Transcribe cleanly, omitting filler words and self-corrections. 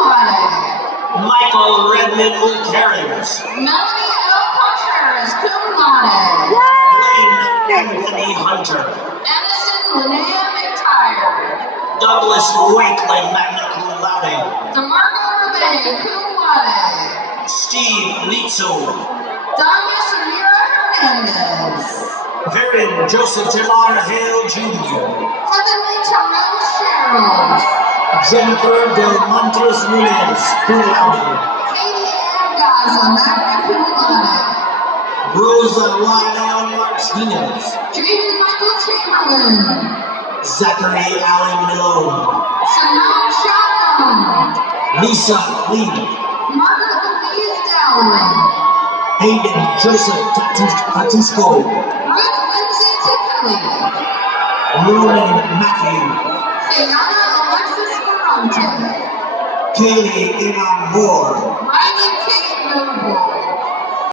laude. Michael Redmond Mulcairns. Melanie L. Contreras, cum laude. Blaine Anthony Hunter. Addison Linnea McTire. Douglas Wakeland, magna cum laude. DeMarco Rebay, cum laude. Steve Litzo. Danya Samira Hernandez. Varian Joseph Tamar Hale Jr. Heavenly Terrell Sherrills. Jennifer Del Montes Nunez, cum laude. Katie Ann Gaza, magna cum laude. Rosa Lionel Martinez. Jaden Michael Chamberlain. Zachary Allen Malone. Simone Shalom. Lisa Lee. Margaret Louise Dowling. Hayden Joseph Tatusco. Ruth Lindsay Tiffany. Ronan Matthew. Sayana Alexis Ferrante. Kaylee Iman Moore. Riley